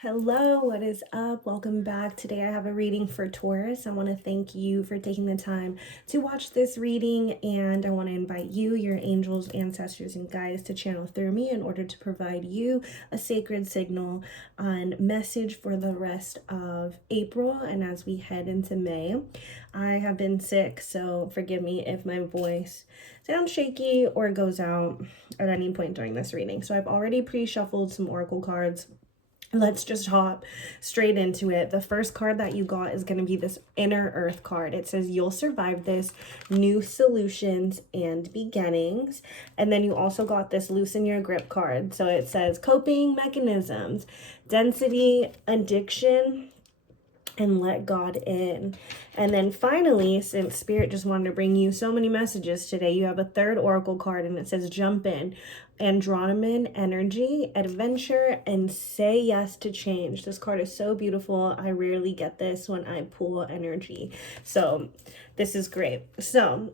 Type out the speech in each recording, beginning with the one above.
Hello, what is up? Welcome back. Today I have a reading for Taurus. I want to thank you for taking the time to watch this reading, and I want to invite you, your angels, ancestors, and guides to channel through me in order to provide you a sacred signal and message for the rest of April and as we head into May. I have been sick, so forgive me if my voice sounds shaky or goes out at any point during this reading. So I've already pre-shuffled some oracle cards. Let's just hop straight into it. The first card that you got is going to be this Inner Earth card. It says you'll survive this, new solutions and beginnings. And then you also got this Loosen Your Grip card. So it says coping mechanisms, density, addiction, and let God in. And then finally, since Spirit just wanted to bring you so many messages today, you have a third oracle card and it says jump in. Andronoman energy, adventure, and say yes to change. This card is so beautiful. I rarely get this when I pull energy. So this is great. So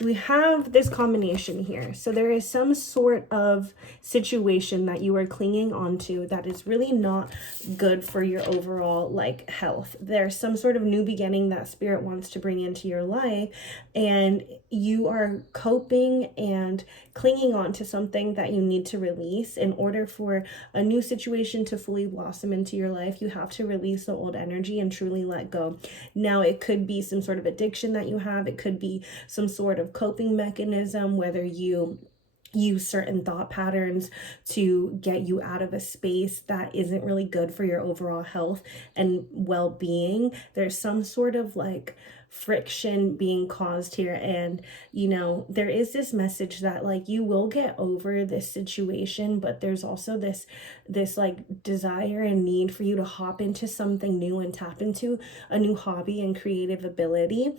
we have this combination here. So there is some sort of situation that you are clinging onto that is really not good for your overall health. There's some sort of new beginning that Spirit wants to bring into your life, and you are coping and clinging on to something that you need to release. In order for a new situation to fully blossom into your life, you have to release the old energy and truly let go. Now, it could be some sort of addiction that you have. It could be some sort of coping mechanism, whether you use certain thought patterns to get you out of a space that isn't really good for your overall health and well-being. There's some sort of friction being caused here, and there is this message that you will get over this situation, but there's also this desire and need for you to hop into something new and tap into a new hobby and creative ability.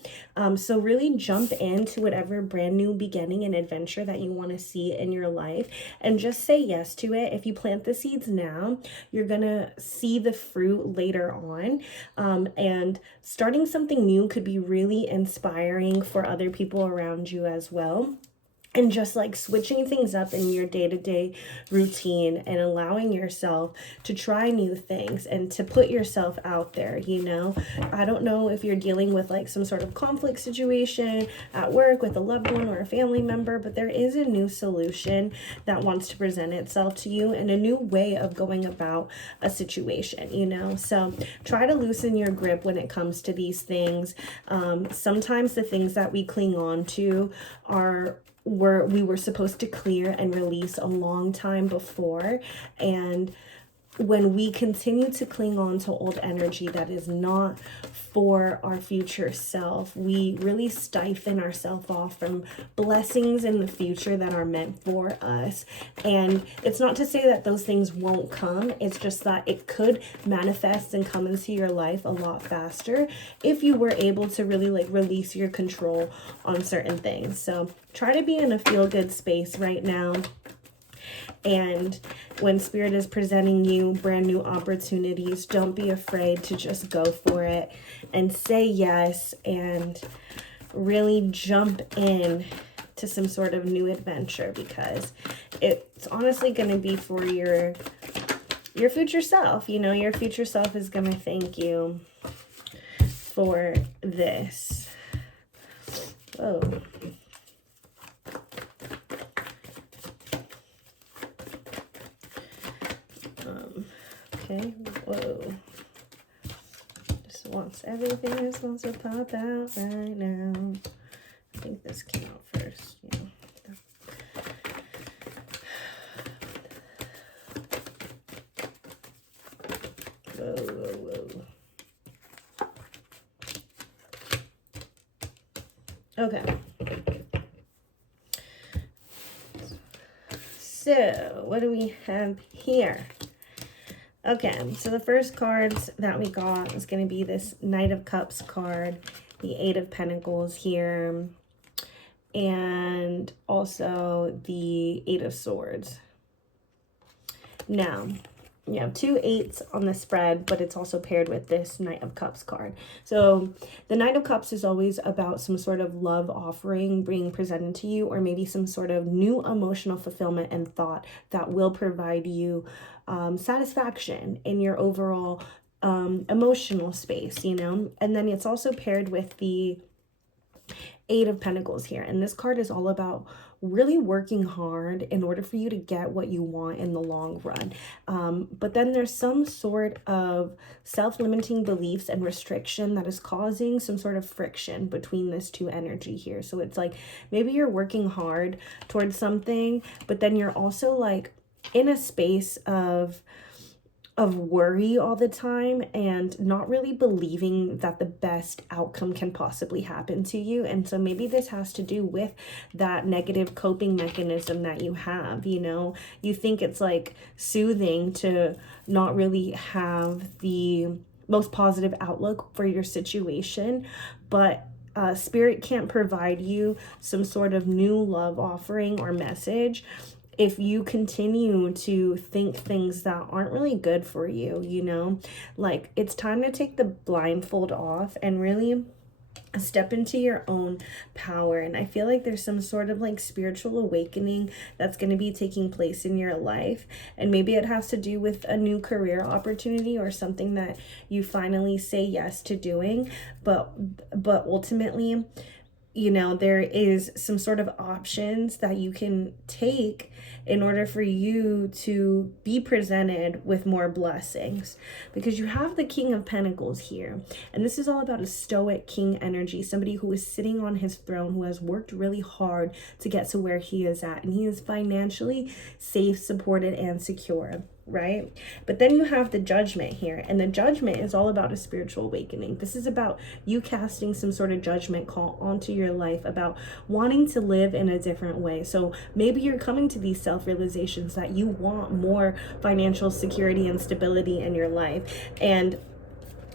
So really jump into whatever brand new beginning and adventure that you want to see in your life, and just say yes to it. If you plant the seeds now, you're gonna see the fruit later on. And starting something new could be really inspiring for other people around you as well. And just switching things up in your day-to-day routine and allowing yourself to try new things and to put yourself out there. I don't know if you're dealing with some sort of conflict situation at work with a loved one or a family member, but there is a new solution that wants to present itself to you and a new way of going about a situation. So try to loosen your grip when it comes to these things. Sometimes the things that we cling on to we were supposed to clear and release a long time before, and when we continue to cling on to old energy that is not for our future self, we really stifle ourselves off from blessings in the future that are meant for us. And it's not to say that those things won't come. It's just that it could manifest and come into your life a lot faster if you were able to really release your control on certain things. So try to be in a feel-good space right now. And when Spirit is presenting you brand new opportunities, don't be afraid to just go for it and say yes and really jump in to some sort of new adventure, because it's honestly going to be for your future self. Your future self is going to thank you for this. Whoa. Okay, whoa. Everything just wants to pop out right now. I think this came out first. Whoa, whoa, whoa. Okay. So, what do we have here? Okay, so the first cards that we got is going to be this Knight of Cups card, the Eight of Pentacles here, and also the Eight of Swords. Now, You have 2 8s on the spread, but it's also paired with this Knight of Cups card. So the Knight of Cups is always about some sort of love offering being presented to you, or maybe some sort of new emotional fulfillment and thought that will provide you satisfaction in your overall emotional space, you know? And then it's also paired with the 8 of Pentacles here. And this card is all about really working hard in order for you to get what you want in the long run. But then there's some sort of self-limiting beliefs and restriction that is causing some sort of friction between this 2 energy here. So it's like maybe you're working hard towards something, but then you're also like in a space of worry all the time and not really believing that the best outcome can possibly happen to you. And so maybe this has to do with that negative coping mechanism that you have, you know. You think it's like soothing to not really have the most positive outlook for your situation, but Spirit can't provide you some sort of new love offering or message if you continue to think things that aren't really good for you, you know. Like, it's time to take the blindfold off and really step into your own power. And I feel like there's some sort of like spiritual awakening that's going to be taking place in your life, and maybe it has to do with a new career opportunity or something that you finally say yes to doing, but ultimately, you know, there is some sort of options that you can take in order for you to be presented with more blessings, because you have the King of Pentacles here. And this is all about a stoic king energy, somebody who is sitting on his throne, who has worked really hard to get to where he is at. And he is financially safe, supported, and secure, right? But then you have the Judgment here, and the Judgment is all about a spiritual awakening. This is about you casting some sort of judgment call onto your life about wanting to live in a different way. So maybe you're coming to these self-realizations that you want more financial security and stability in your life, and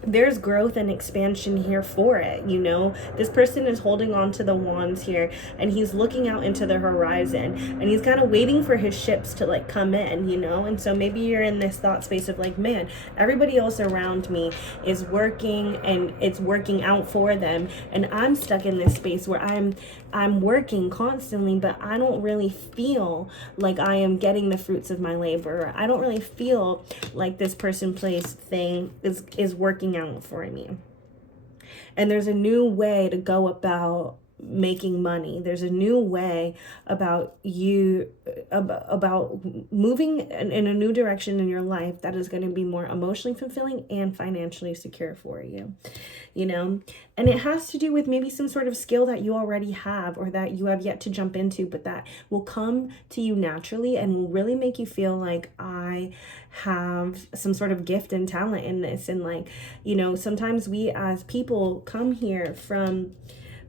there's growth and expansion here for it, you know. This person is holding on to the wands here, and he's looking out into the horizon, and he's kind of waiting for his ships to like come in, you know. And so maybe you're in this thought space of like, man, everybody else around me is working and it's working out for them, and I'm stuck in this space where I'm working constantly, but I don't really feel like I am getting the fruits of my labor. I don't really feel like this person place thing is working out for me. And there's a new way to go about making money. There's a new way about you about moving in a new direction in your life that is going to be more emotionally fulfilling and financially secure for you, you know. And it has to do with maybe some sort of skill that you already have or that you have yet to jump into, but that will come to you naturally and will really make you feel like I have some sort of gift and talent in this. And like, you know, sometimes we as people come here from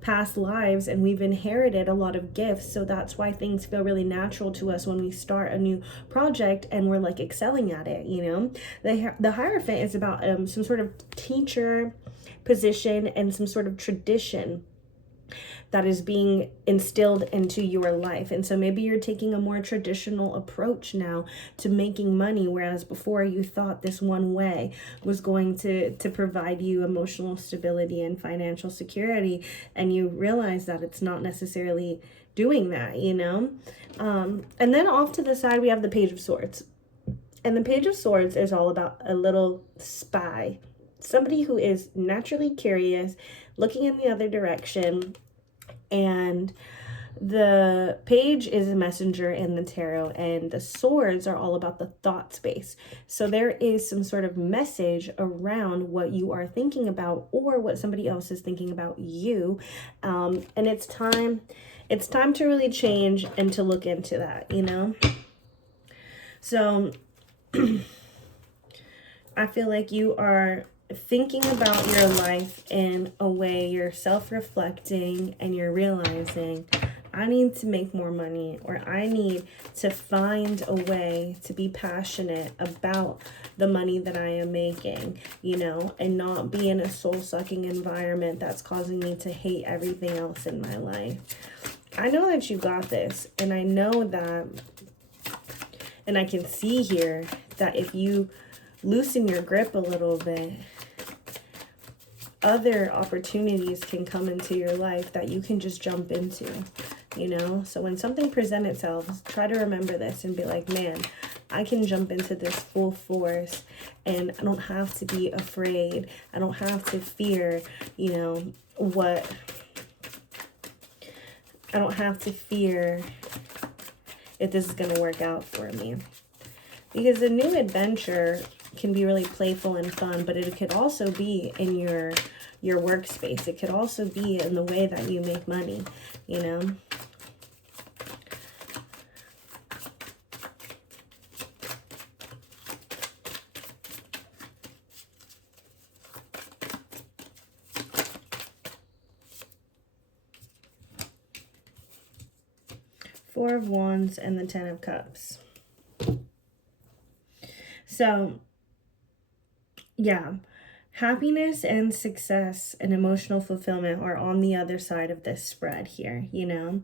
past lives and we've inherited a lot of gifts, so that's why things feel really natural to us when we start a new project and we're like excelling at it, you know. The Hierophant is about some sort of teacher position and some sort of tradition that is being instilled into your life. And so maybe you're taking a more traditional approach now to making money, whereas before you thought this one way was going to provide you emotional stability and financial security, and you realize that it's not necessarily doing that, you know. And then off to the side we have the Page of Swords, and the Page of Swords is all about a little spy, somebody who is naturally curious, looking in the other direction. And the page is a messenger in the tarot, and the swords are all about the thought space. So there is some sort of message around what you are thinking about or what somebody else is thinking about you. And it's time to really change and to look into that, you know. So I feel like you are thinking about your life in a way, you're self-reflecting and you're realizing, I need to make more money, or I need to find a way to be passionate about the money that I am making, you know, and not be in a soul-sucking environment that's causing me to hate everything else in my life. I know that you got this, and I know that, and I can see here that if you loosen your grip a little bit, other opportunities can come into your life that you can just jump into, you know? So when something presents itself, try to remember this and be like, man, I can jump into this full force, and I don't have to be afraid. I don't have to fear, you know, I don't have to fear if this is going to work out for me. Because a new adventure can be really playful and fun, but it could also be in your workspace. It could also be in the way that you make money, you know? Four of Wands and the Ten of Cups. So, yeah, happiness and success and emotional fulfillment are on the other side of this spread here, you know?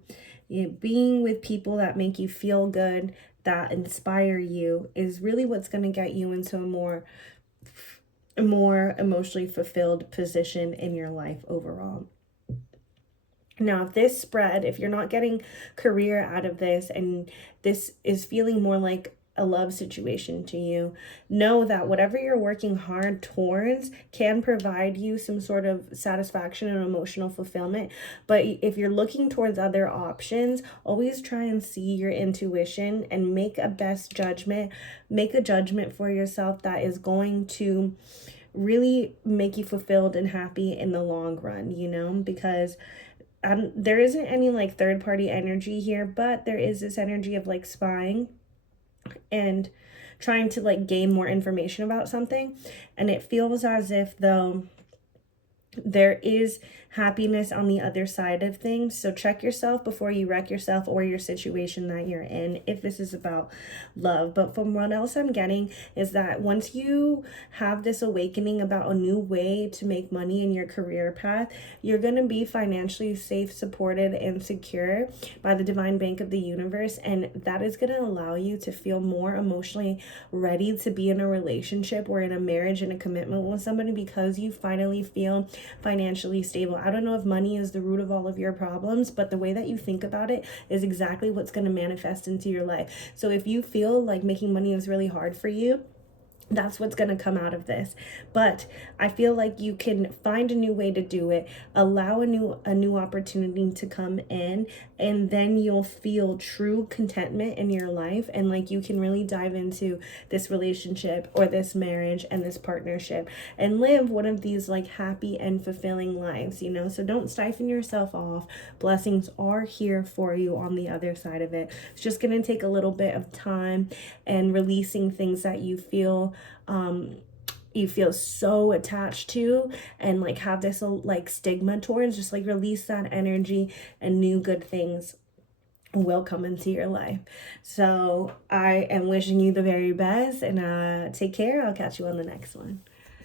Being with people that make you feel good, that inspire you, is really what's going to get you into a more emotionally fulfilled position in your life overall. Now, if you're not getting career out of this, and this is feeling more like a love situation to you, know that whatever you're working hard towards can provide you some sort of satisfaction and emotional fulfillment. But if you're looking towards other options, always try and see your intuition and make a best judgment. Make a judgment for yourself that is going to really make you fulfilled and happy in the long run, you know, because there isn't any like third party energy here, but there is this energy of like spying and trying to like gain more information about something. And it feels as if though there is happiness on the other side of things. So check yourself before you wreck yourself or your situation that you're in, if this is about love. But from what else I'm getting is that once you have this awakening about a new way to make money in your career path, you're going to be financially safe, supported, and secure by the divine bank of the universe. And that is going to allow you to feel more emotionally ready to be in a relationship or in a marriage and a commitment with somebody, because you finally feel financially stable. I don't know if money is the root of all of your problems, but the way that you think about it is exactly what's going to manifest into your life. So if you feel like making money is really hard for you, that's what's going to come out of this. But I feel like you can find a new way to do it, allow a new opportunity to come in, and then you'll feel true contentment in your life, and like you can really dive into this relationship or this marriage and this partnership and live one of these like happy and fulfilling lives, you know? So don't stifle yourself off. Blessings are here for you on the other side of it. It's just going to take a little bit of time and releasing things that you feel so attached to and like have this like stigma towards. Just like release that energy, and new good things will come into your life. So I am wishing you the very best, and take care. I'll catch you on the next one.